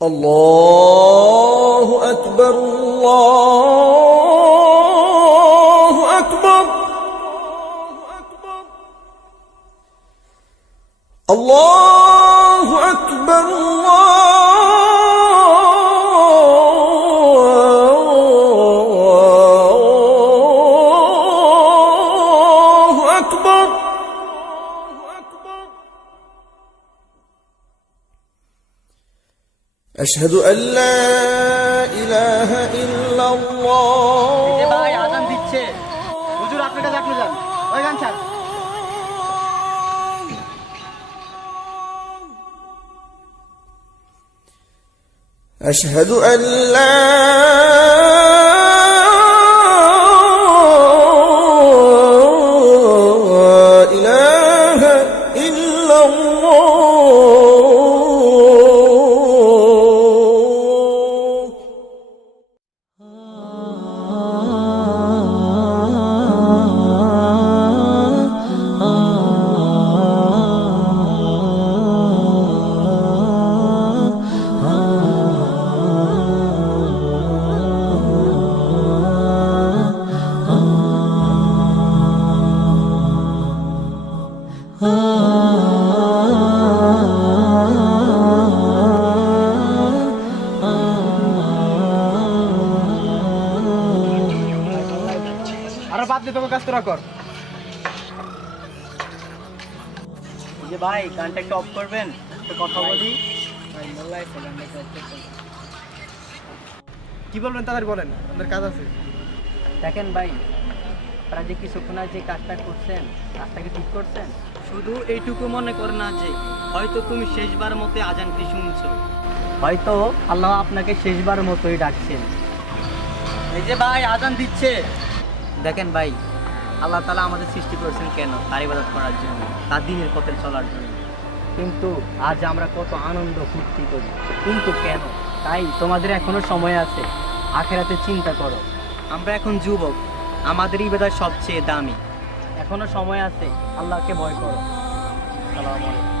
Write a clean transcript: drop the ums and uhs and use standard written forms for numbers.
الله أكبر الله أكبر الله أكبر الله أكبر أشهد أن لا إله إلا الله ভাই আযান দিচ্ছে হুজুর আপনি কাছে আপনি যান ওই গান ছাড় أشهد أن لا إله إلا الله আর বাদ দে তোকে কাজ তোরা কর যে ভাই গানটা একটু অফ করবেন একটু কথা বলি কি বলবেন তাড়াতাড়ি বলেন আমাদের কাজ আছে দেখেন ভাই আপনারা যে কিছুক্ষণ আগে যে কাজটা করছেন কাজটাকে ঠিক করছেন শুধু এইটুকু মনে করে না যে হয়তো তুমি শেষবার মতো আজানটি শুনছো, হয়তো আল্লাহ আপনাকে শেষবার মতোই ডাকছেন। এই যে ভাই আজান দিচ্ছে, দেখেন ভাই আল্লাহ তাআলা আমাদের সৃষ্টি করেছেন কেন? তার ইবাদত করার জন্য, তার দ্বীনের পথে চলার জন্য। কিন্তু আজ আমরা কত আনন্দ ফুর্তি করি, কিন্তু কেন? তাই তোমাদের এখনো সময় আছে, আখিরাতে চিন্তা করো। আমরা এখন যুবক, আমাদের ইবাদত সবচেয়ে দামি, এখনো সময় আছে, আল্লাহকে ভয় করো। আসসালামু আলাইকুম।